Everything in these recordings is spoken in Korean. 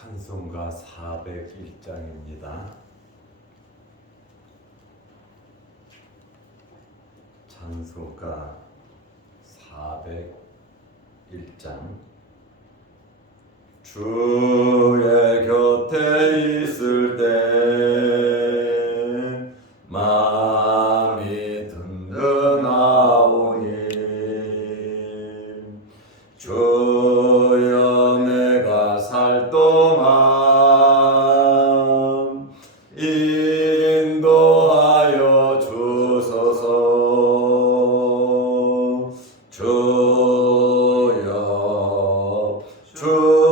찬송가 401장입니다. 찬송가 401장. 주의 곁에 있을 때 마음이 든든하오니 주여 내가 살 동안 인도하여 주소서. 주여 주여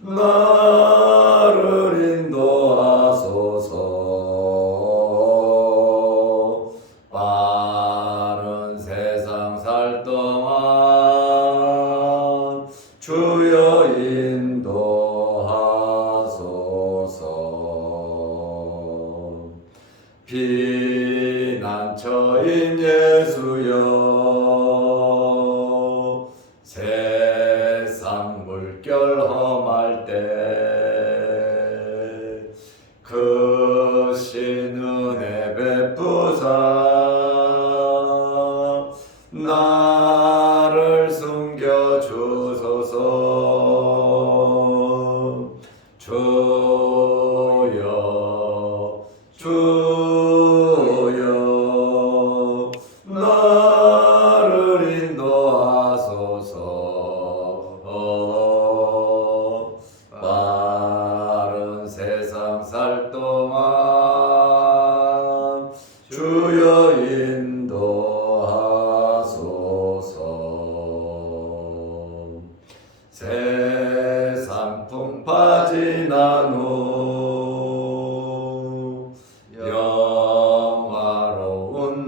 나를 인도하소서. 빠른 세상 살 동안 주여 인도하소서. 피난처인 예수여 세상 물결 험할 때 크신 은혜 베푸사 나를 숨겨 주소서. 주여 주여 나를 인도하소서. 빠른 세상 살 동안 주여 인도하소서. 세상 풍파 지난 후 영화로운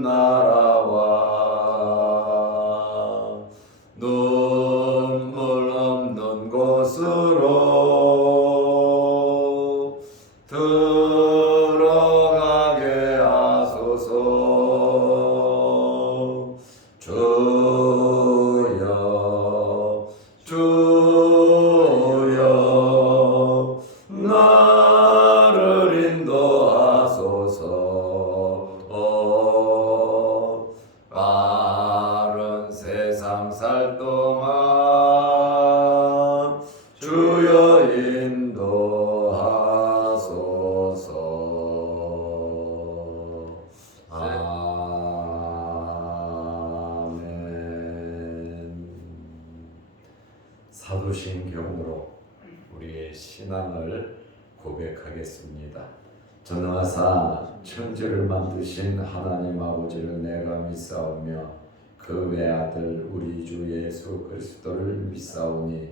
나라와 눈물 없는 곳으로 들어가게 하소서. 주여 주여 나를 인도하소서. 빠른 세상 살 동안 주여 인도하소서. 아멘. 사도신경으로 우리의 신앙을 고백하겠습니다. 전능하사 천지를 만드신 하나님 아버지를 내가 믿사오며 그 외아들 우리 주 예수 그리스도를 믿사오니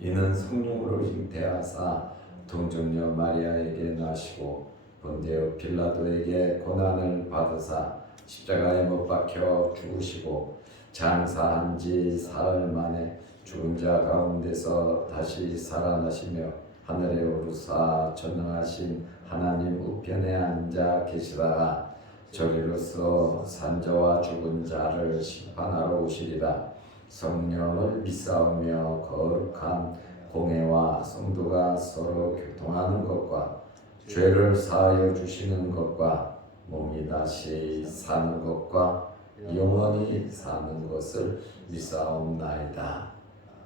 이는 성령으로 잉태하사 동정녀 마리아에게 나시고 본디오 빌라도에게 고난을 받으사 십자가에 못 박혀 죽으시고 장사한 지 사흘 만에 죽은 자 가운데서 다시 살아나시며 하늘에 오르사 전능하신 하나님 우편에 앉아 계시다가 저리로서 산자와 죽은 자를 심판하러 오시리라. 성령을 믿사오며 거룩한 공회와 성도가 서로 교통하는 것과 죄를 사하여 주시는 것과 몸이 다시 사는 것과 영원히 사는 것을 믿사옵나이다.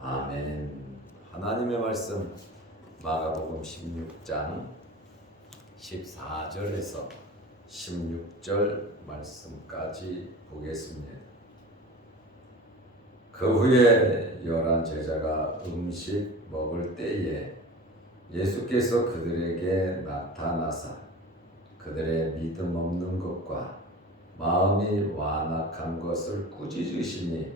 아멘. 하나님의 말씀 마가복음 16장 14절에서 16절 말씀까지 보겠습니다. 그 후에 11 제자가 음식 먹을 때에 예수께서 그들에게 나타나사 그들의 믿음 없는 것과 마음이 완악한 것을 꾸짖으시니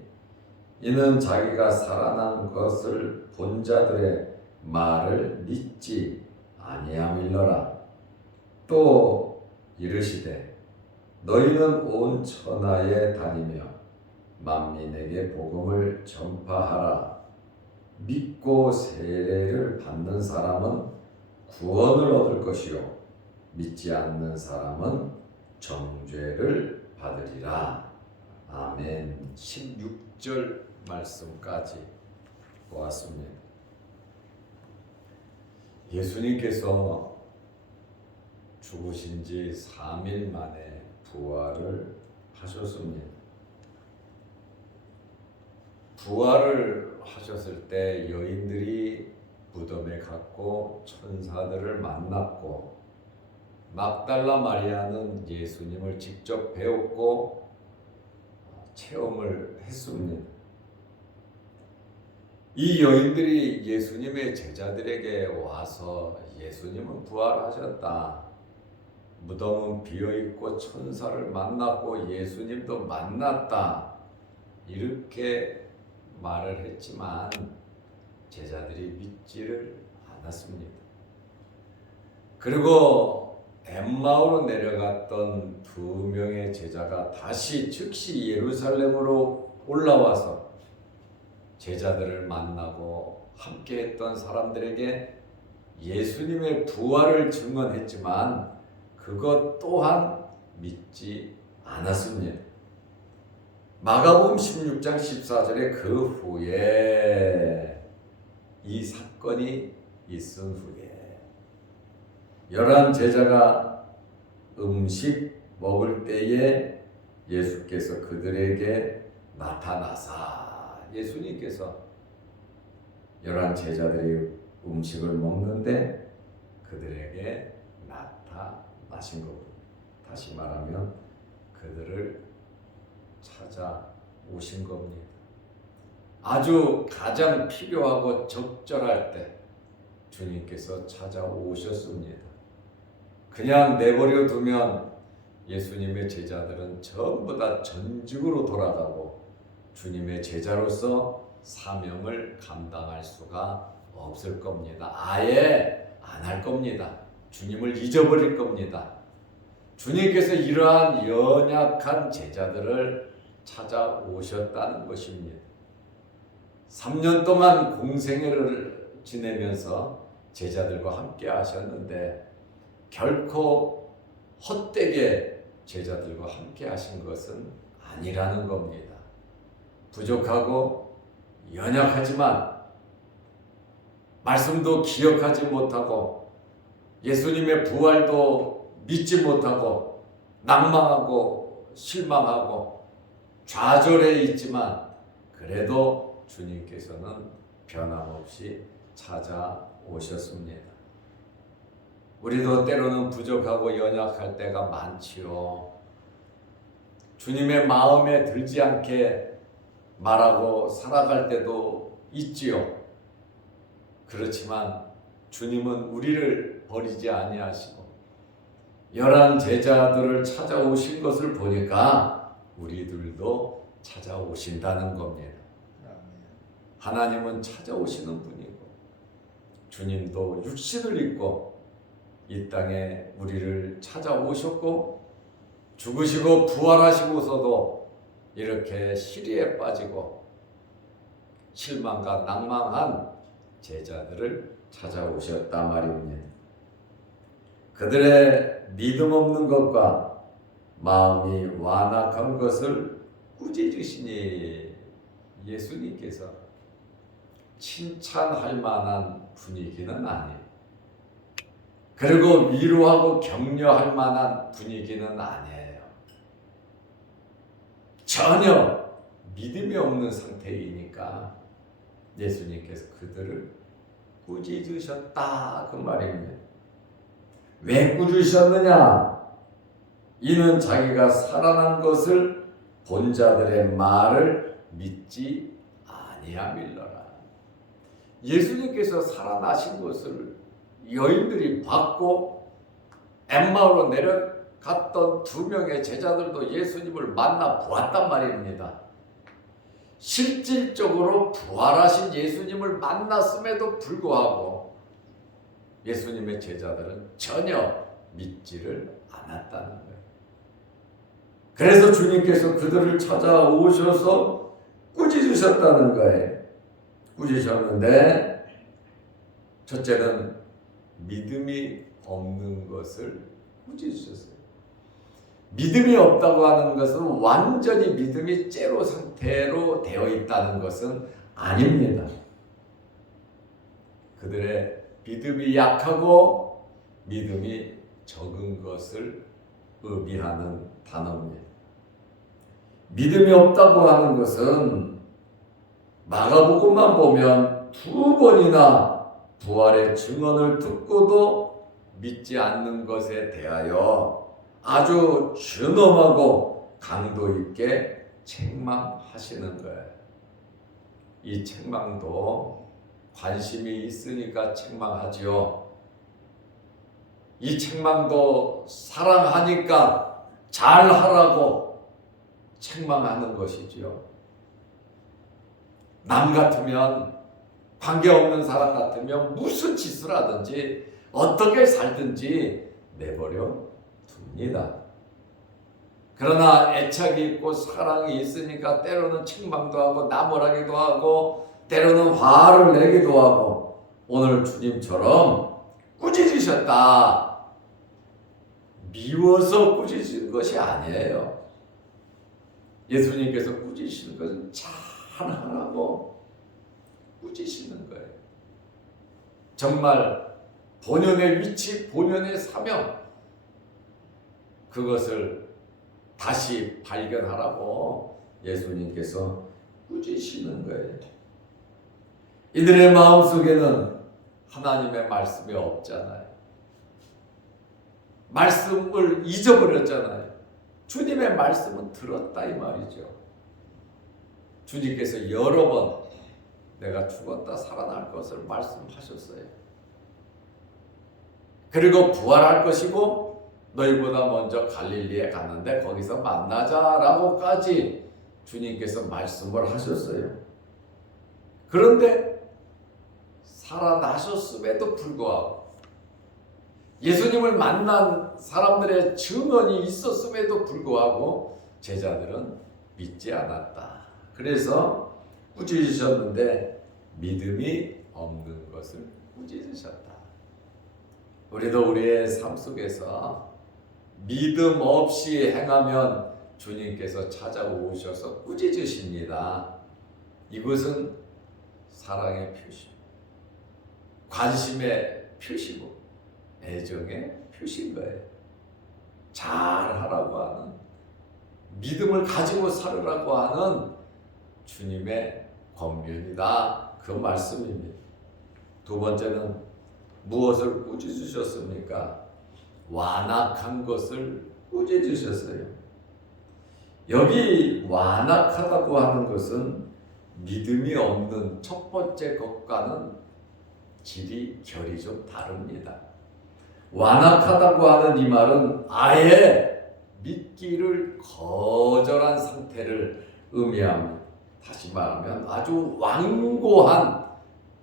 이는 자기가 살아난 것을 본 자들의 말을 믿지 아니함일러라. 또 이르시되 너희는 온 천하에 다니며 만민에게 복음을 전파하라. 믿고 세례를 받는 사람은 구원을 얻을 것이요 믿지 않는 사람은 정죄를 받으리라. 아멘. 16절 말씀까지 보았습니다. 예수님께서 죽으신 지 3일 만에 부활을 하셨습니다. 부활을 하셨을 때 여인들이 무덤에 갔고 천사들을 만났고 막달라 마리아는 예수님을 직접 배웠고 체험을 했습니다. 이 여인들이 예수님의 제자들에게 와서 예수님은 부활하셨다, 무덤은 비어있고 천사를 만났고 예수님도 만났다, 이렇게 말을 했지만 제자들이 믿지를 않았습니다. 그리고 엠마오로 내려갔던 2명의 제자가 다시 즉시 예루살렘으로 올라와서 제자들을 만나고 함께했던 사람들에게 예수님의 부활을 증언했지만 그것 또한 믿지 않았습니다. 마가복음 16장 14절에 그 후에 이 사건이 있은 후에 11 제자가 음식 먹을 때에 예수께서 그들에게 나타나사, 예수님께서 11 제자들이 음식을 먹는데 그들에게 나타나신 겁니다. 다시 말하면 그들을 찾아오신 겁니다. 아주 가장 필요하고 적절할 때 주님께서 찾아오셨습니다. 그냥 내버려 두면 예수님의 제자들은 전부 다 전직으로 돌아가고 주님의 제자로서 사명을 감당할 수가 없을 겁니다. 아예 안 할 겁니다. 주님을 잊어버릴 겁니다. 주님께서 이러한 연약한 제자들을 찾아오셨다는 것입니다. 3년 동안 공생애를 지내면서 제자들과 함께 하셨는데 결코 헛되게 제자들과 함께 하신 것은 아니라는 겁니다. 부족하고 연약하지만 말씀도 기억하지 못하고 예수님의 부활도 믿지 못하고 낭망하고 실망하고 좌절해 있지만 그래도 주님께서는 변함없이 찾아오셨습니다. 우리도 때로는 부족하고 연약할 때가 많지요. 주님의 마음에 들지 않게 말하고 살아갈 때도 있지요. 그렇지만 주님은 우리를 버리지 아니하시고 11 제자들을 찾아오신 것을 보니까 우리들도 찾아오신다는 겁니다. 하나님은 찾아오시는 분이고 주님도 육신을 입고 이 땅에 우리를 찾아오셨고 죽으시고 부활하시고서도 이렇게 시리에 빠지고 실망과 낭망한 제자들을 찾아오셨단 말입니다. 그들의 믿음 없는 것과 마음이 완악한 것을 꾸짖으시니 예수님께서 칭찬할 만한 분위기는 아니에요. 그리고 위로하고 격려할 만한 분위기는 아니에요. 전혀 믿음이 없는 상태이니까 예수님께서 그들을 꾸짖으셨다 그 말입니다. 왜 꾸짖으셨느냐? 이는 자기가 살아난 것을 본 자들의 말을 믿지 아니함일러라. 예수님께서 살아나신 것을 여인들이 봤고 엠마오로 내려갔던 2명의 제자들도 예수님을 만나 보았단 말입니다. 실질적으로 부활하신 예수님을 만났음에도 불구하고 예수님의 제자들은 전혀 믿지를 않았다는 거예요. 그래서 주님께서 그들을 찾아오셔서 꾸짖으셨다는 거예요. 꾸짖으셨는데 첫째는 믿음이 없는 것을 꾸짖으셨어요. 믿음이 없다고 하는 것은 완전히 믿음이 제로 상태로 되어 있다는 것은 아닙니다. 그들의 믿음이 약하고 믿음이 적은 것을 의미하는 단어입니다. 믿음이 없다고 하는 것은 마가복음만 보면 2번이나 부활의 증언을 듣고도 믿지 않는 것에 대하여 아주 준엄하고 강도 있게 책망하시는 거예요. 이 책망도 관심이 있으니까 책망하지요. 이 책망도 사랑하니까 잘하라고 책망하는 것이지요. 남 같으면, 관계없는 사람 같으면 무슨 짓을 하든지 어떻게 살든지 내버려 둡니다. 그러나 애착이 있고 사랑이 있으니까 때로는 책망도 하고 나무라기도 하고 때로는 화를 내기도 하고, 오늘 주님처럼 꾸짖으셨다, 미워서 꾸짖은 것이 아니에요. 예수님께서 꾸짖으시는 것은 잘하라고 꾸짖으시는 거예요. 정말 본연의 위치, 본연의 사명, 그것을 다시 발견하라고 예수님께서 꾸짖으시는 거예요. 이들의 마음속에는 하나님의 말씀이 없잖아요. 말씀을 잊어버렸잖아요. 주님의 말씀은 들었다 이 말이죠. 주님께서 여러 번 내가 죽었다 살아날 것을 말씀하셨어요. 그리고 부활할 것이고 너희보다 먼저 갈릴리에 갔는데 거기서 만나자라고까지 주님께서 말씀을 하셨어요. 그런데 살아나셨음에도 불구하고, 예수님을 만난 사람들의 증언이 있었음에도 불구하고 제자들은 믿지 않았다. 그래서 꾸짖으셨는데 믿음이 없는 것을 꾸짖으셨다. 우리도 우리의 삶 속에서 믿음 없이 행하면 주님께서 찾아오셔서 꾸짖으십니다. 이것은 사랑의 표시, 관심의 표시고 애정의 표시인 거예요. 잘하라고 하는, 믿음을 가지고 살으라고 하는 주님의 권면이다, 그 말씀입니다. 두 번째는 무엇을 꾸짖으셨습니까? 완악한 것을 꾸짖으셨어요. 여기 완악하다고 하는 것은 믿음이 없는 첫 번째 것과는 질이 결이 좀 다릅니다. 완악하다고 하는 이 말은 아예 믿기를 거절한 상태를 의미합니다. 다시 말하면 아주 완고한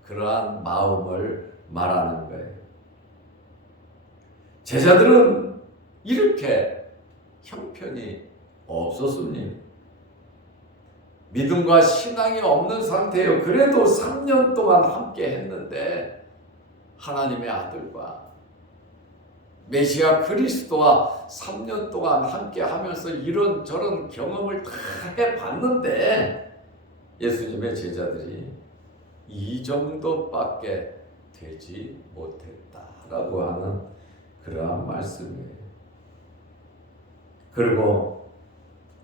그러한 마음을 말하는 거예요. 제자들은 이렇게 형편이 없었습니다. 믿음과 신앙이 없는 상태예요. 그래도 3년 동안 함께 했는데 하나님의 아들과 메시아 그리스도와 3년 동안 함께 하면서 이런저런 경험을 다 해봤는데 예수님의 제자들이 이 정도밖에 되지 못했다라고 하는 그러한 말씀이에요. 그리고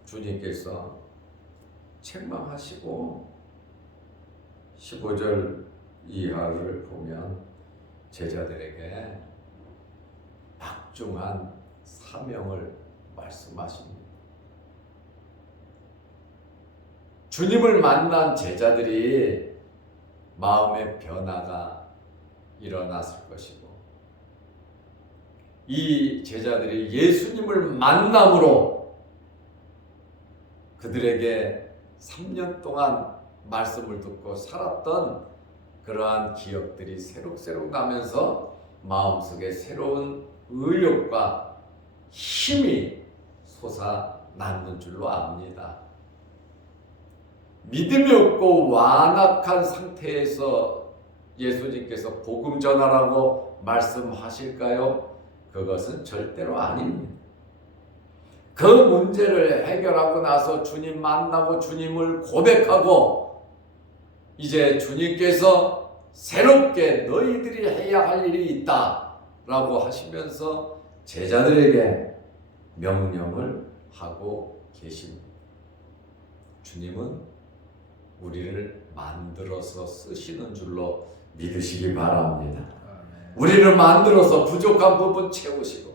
주님께서 책망하시고 15절 이하를 보면 제자들에게 막중한 사명을 말씀하십니다. 주님을 만난 제자들이 마음의 변화가 일어났을 것이고, 이 제자들이 예수님을 만남으로 그들에게 3년 동안 말씀을 듣고 살았던 그러한 기억들이 새록새록 나면서 마음속에 새로운 의욕과 힘이 솟아나는 줄로 압니다. 믿음이 없고 완악한 상태에서 예수님께서 복음 전하라고 말씀하실까요? 그것은 절대로 아닙니다. 그 문제를 해결하고 나서 주님 만나고 주님을 고백하고 이제 주님께서 새롭게 너희들이 해야 할 일이 있다 라고 하시면서 제자들에게 명령을 하고 계십니다. 주님은 우리를 만들어서 쓰시는 줄로 믿으시기 바랍니다. 우리를 만들어서 부족한 부분 채우시고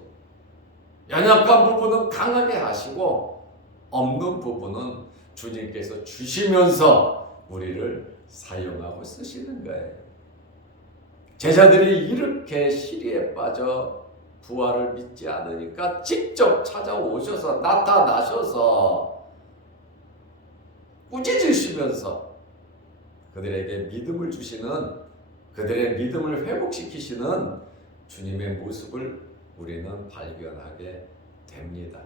연약한 부분은 강하게 하시고 없는 부분은 주님께서 주시면서 우리를 사용하고 쓰시는 거예요. 제자들이 이렇게 시리에 빠져 부활을 믿지 않으니까 직접 찾아오셔서 나타나셔서 꾸짖으시면서 그들에게 믿음을 주시는, 그들의 믿음을 회복시키시는 주님의 모습을 우리는 발견하게 됩니다.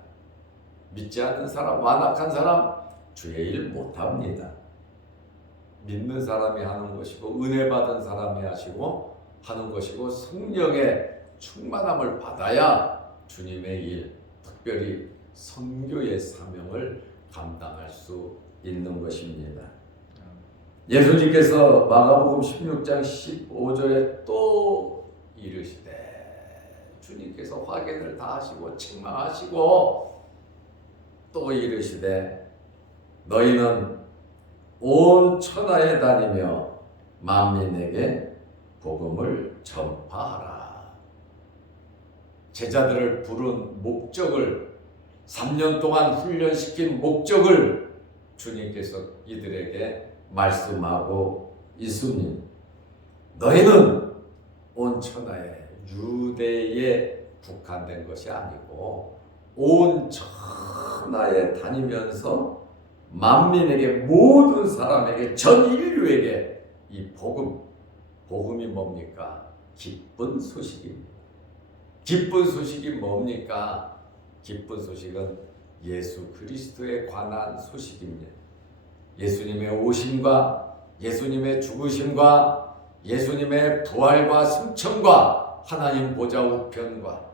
믿지 않는 사람, 완악한 사람 주의 일 못합니다. 믿는 사람이 하는 것이고 은혜 받은 사람이 하는 것이고 성령의 충만함을 받아야 주님의 일, 특별히 선교의 사명을 감당할 수 있는 것입니다. 예수님께서 마가복음 16장 15절에 또 이르시되, 주님께서 확인을 다 하시고 책망하시고 또 이르시되 너희는 온 천하에 다니며 만민에게 복음을 전파하라. 제자들을 부른 목적을, 3년 동안 훈련시킨 목적을 주님께서 이들에게 말씀하고 있습니다. 너희는 온 천하에, 유대에 국한된 것이 아니고 온 천하에 다니면서 만민에게, 모든 사람에게, 전 인류에게 이 복음이 뭡니까? 기쁜 소식입니다. 기쁜 소식이 뭡니까? 기쁜 소식은 예수 그리스도에 관한 소식입니다. 예수님의 오심과 예수님의 죽으심과 예수님의 부활과 승천과 하나님 보좌 우편과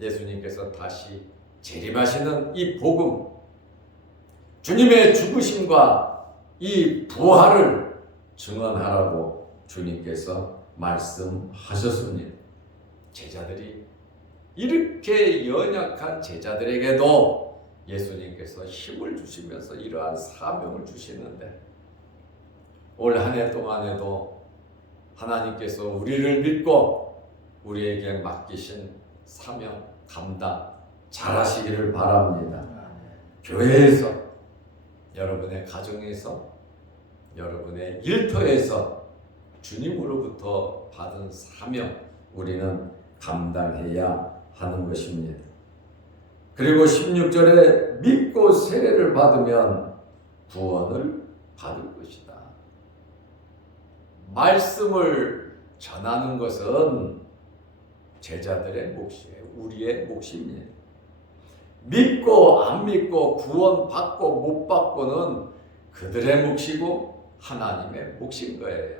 예수님께서 다시 재림하시는 이 복음, 주님의 죽으심과 이 부활을 증언하라고 주님께서 말씀하셨습니다. 제자들이, 이렇게 연약한 제자들에게도 예수님께서 힘을 주시면서 이러한 사명을 주시는데, 올 한 해 동안에도 하나님께서 우리를 믿고 우리에게 맡기신 사명 감당 잘하시기를 바랍니다. 교회에서, 여러분의 가정에서, 여러분의 일터에서 주님으로부터 받은 사명 우리는 감당해야 하는 것입니다. 그리고 16절에 믿고 세례를 받으면 구원을 받을 것이다. 말씀을 전하는 것은 제자들의 몫이에요. 우리의 몫입니다. 믿고 안 믿고 구원받고 못 받고는 그들의 몫이고 하나님의 몫인 거예요.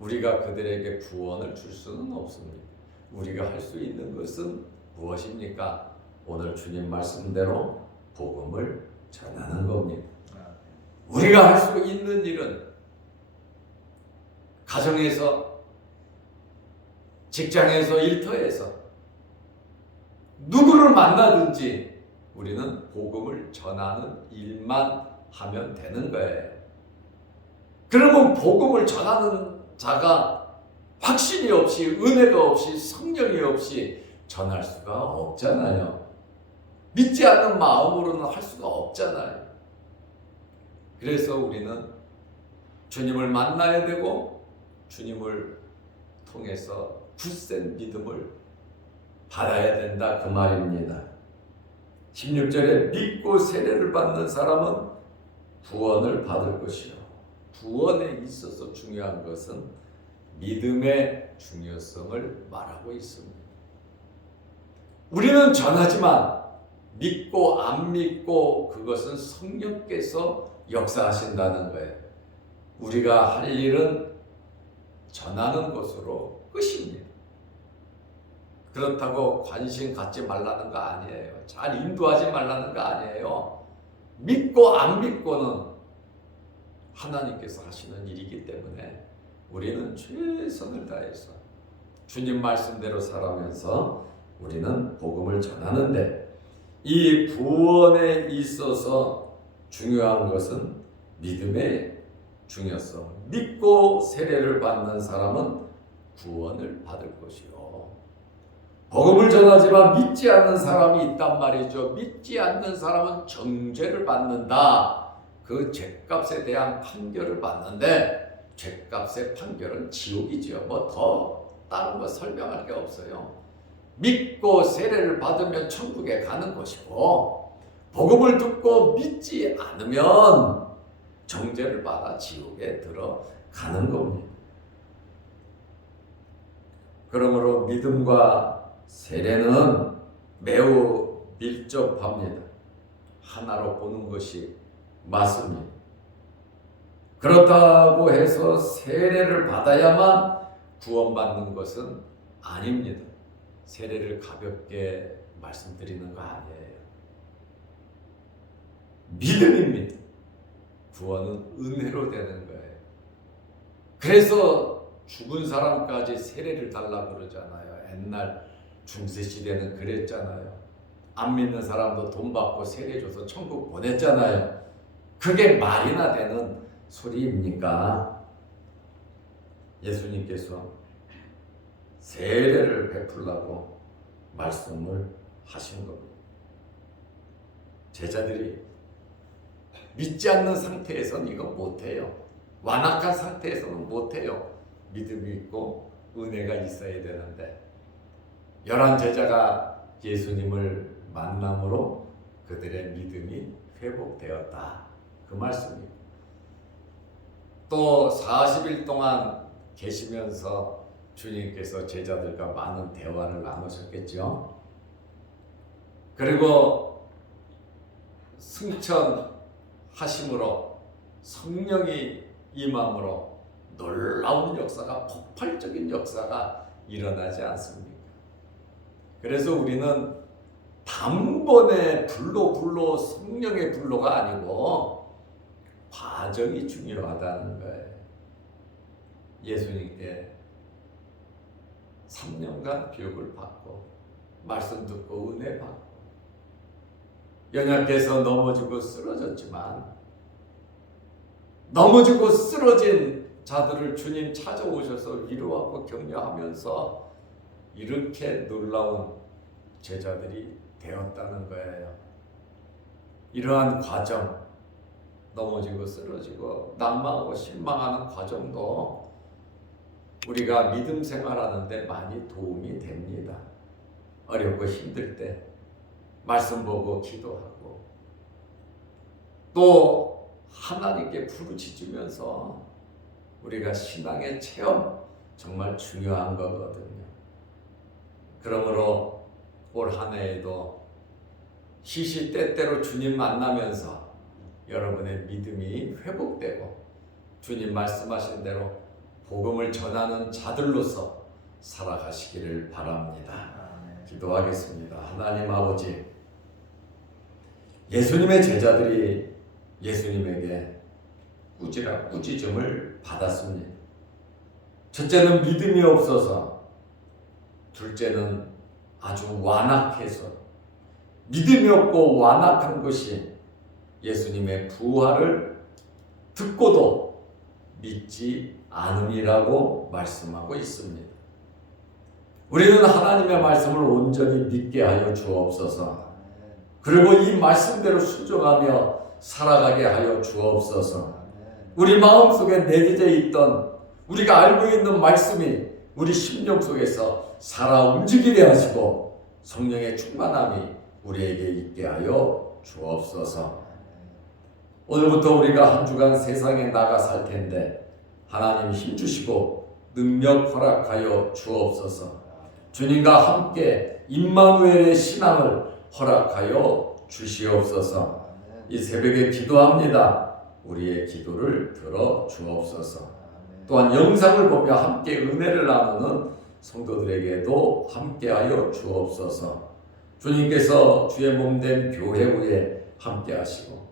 우리가 그들에게 구원을 줄 수는 없습니다. 우리가 할 수 있는 것은 무엇입니까? 오늘 주님 말씀대로 복음을 전하는 겁니다. 우리가 할 수 있는 일은 가정에서, 직장에서, 일터에서 누구를 만나든지 우리는 복음을 전하는 일만 하면 되는 거예요. 그러면 복음을 전하는 자가 확신이 없이, 은혜가 없이, 성령이 없이 전할 수가 없잖아요. 믿지 않는 마음으로는 할 수가 없잖아요. 그래서 우리는 주님을 만나야 되고 주님을 통해서 굳센 믿음을 받아야 된다, 그 말입니다. 16절에 믿고 세례를 받는 사람은 구원을 받을 것이요. 구원에 있어서 중요한 것은 믿음의 중요성을 말하고 있습니다. 우리는 전하지만 믿고 안 믿고 그것은 성령께서 역사하신다는 거예요. 우리가 할 일은 전하는 것으로 끝입니다. 그렇다고 관심 갖지 말라는 거 아니에요. 잘 인도하지 말라는 거 아니에요. 믿고 안 믿고는 하나님께서 하시는 일이기 때문에 우리는 최선을 다해서 주님 말씀대로 살아면서 우리는 복음을 전하는데, 이 구원에 있어서 중요한 것은 믿음의 중요성. 믿고 세례를 받는 사람은 구원을 받을 것이요, 복음을 전하지만 믿지 않는 사람이 있단 말이죠. 믿지 않는 사람은 정죄를 받는다. 그 죄값에 대한 판결을 받는데, 죄값의 판결은 지옥이지요. 뭐 더 다른 거 설명할 게 없어요. 믿고 세례를 받으면 천국에 가는 것이고, 복음을 듣고 믿지 않으면 정죄를 받아 지옥에 들어가는 겁니다. 그러므로 믿음과 세례는 매우 밀접합니다. 하나로 보는 것이 맞습니다. 그렇다고 해서 세례를 받아야만 구원받는 것은 아닙니다. 세례를 가볍게 말씀드리는 거 아니에요. 믿음입니다. 구원은 은혜로 되는 거예요. 그래서 죽은 사람까지 세례를 달라고 그러잖아요. 옛날 중세시대는 그랬잖아요. 안 믿는 사람도 돈 받고 세례 줘서 천국 보냈잖아요. 그게 말이나 되는 소리입니까? 예수님께서 세례를 베풀라고 말씀을 하신 겁니다. 제자들이 믿지 않는 상태에서는 이거 못해요. 완악한 상태에서는 못해요. 믿음이 있고 은혜가 있어야 되는데, 11 제자가 예수님을 만남으로 그들의 믿음이 회복되었다. 그 말씀입니다. 또 40일 동안 계시면서 주님께서 제자들과 많은 대화를 나누셨겠죠. 그리고 승천하심으로 성령이 임함으로 놀라운 역사가, 폭발적인 역사가 일어나지 않습니까? 그래서 우리는 단번에 불로 성령의 불로가 아니고 과정이 중요하다는 거예요. 예수님께 3년간 교육을 받고 말씀 듣고 은혜 받고, 연약해서 넘어지고 쓰러졌지만, 넘어지고 쓰러진 자들을 주님 찾아오셔서 위로하고 격려하면서 이렇게 놀라운 제자들이 되었다는 거예요. 이러한 과정, 넘어지고 쓰러지고 난망하고 실망하는 과정도 우리가 믿음 생활하는데 많이 도움이 됩니다. 어렵고 힘들 때 말씀 보고 기도하고, 또 하나님께 부르짖으면서 우리가 신앙의 체험, 정말 중요한 거거든요. 그러므로 올 한 해에도 시시때때로 주님 만나면서 여러분의 믿음이 회복되고 주님 말씀하신 대로 복음을 전하는 자들로서 살아가시기를 바랍니다. 기도하겠습니다. 하나님 아버지, 예수님의 제자들이 예수님에게 꾸짖음을 받았습니다. 첫째는 믿음이 없어서, 둘째는 아주 완악해서, 믿음이 없고 완악한 것이 예수님의 부활을 듣고도 믿지 않음이라고 말씀하고 있습니다. 우리는 하나님의 말씀을 온전히 믿게 하여 주옵소서. 그리고 이 말씀대로 순종하며 살아가게 하여 주옵소서. 우리 마음속에 내재져 있던, 우리가 알고 있는 말씀이 우리 심령 속에서 살아 움직이게 하시고 성령의 충만함이 우리에게 있게 하여 주옵소서. 오늘부터 우리가 한 주간 세상에 나가 살 텐데 하나님 힘주시고 능력 허락하여 주옵소서. 주님과 함께 임마누엘의 신앙을 허락하여 주시옵소서. 이 새벽에 기도합니다. 우리의 기도를 들어 주옵소서. 또한 영상을 보며 함께 은혜를 나누는 성도들에게도 함께하여 주옵소서. 주님께서 주의 몸된 교회후에 함께하시고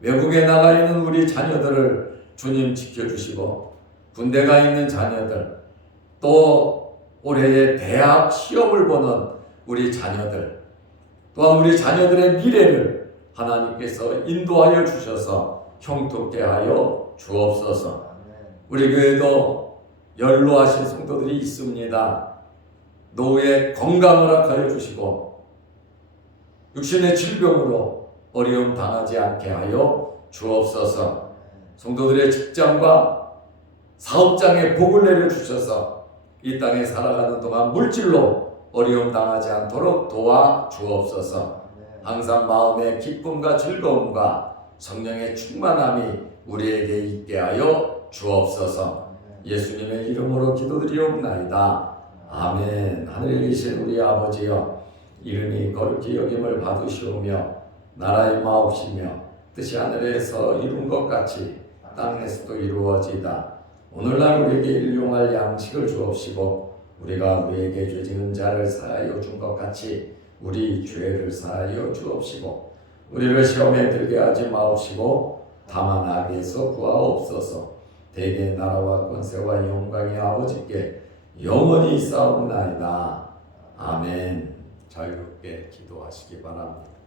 외국에 나가 있는 우리 자녀들을 주님 지켜주시고 군대가 있는 자녀들, 또 올해의 대학 시험을 보는 우리 자녀들, 또한 우리 자녀들의 미래를 하나님께서 인도하여 주셔서 형통케 하여 주옵소서. 우리 교회도 연로하신 성도들이 있습니다. 노후에 건강을 허락하여 주시고 육신의 질병으로 어려움 당하지 않게 하여 주옵소서. 성도들의 직장과 사업장에 복을 내려 주셔서 이 땅에 살아가는 동안 물질로 어려움 당하지 않도록 도와 주옵소서. 항상 마음의 기쁨과 즐거움과 성령의 충만함이 우리에게 있게 하여 주옵소서. 예수님의 이름으로 기도드리옵나이다. 아멘. 하늘에 계신 우리 아버지여, 이름이 거룩히 여김을 받으시오며 나라의 마옵시며 뜻이 하늘에서 이룬 것 같이 땅에서도 이루어지다. 오늘날 우리에게 일용할 양식을 주옵시고 우리가 우리에게 죄 지은 자를 사하여 준 것 같이 우리 죄를 사하여 주옵시고 우리를 시험에 들게 하지 마옵시고 다만 악에서 구하옵소서. 대개 나라와 권세와 영광이 아버지께 영원히 있사옵나이다. 아멘. 자유롭게 기도하시기 바랍니다.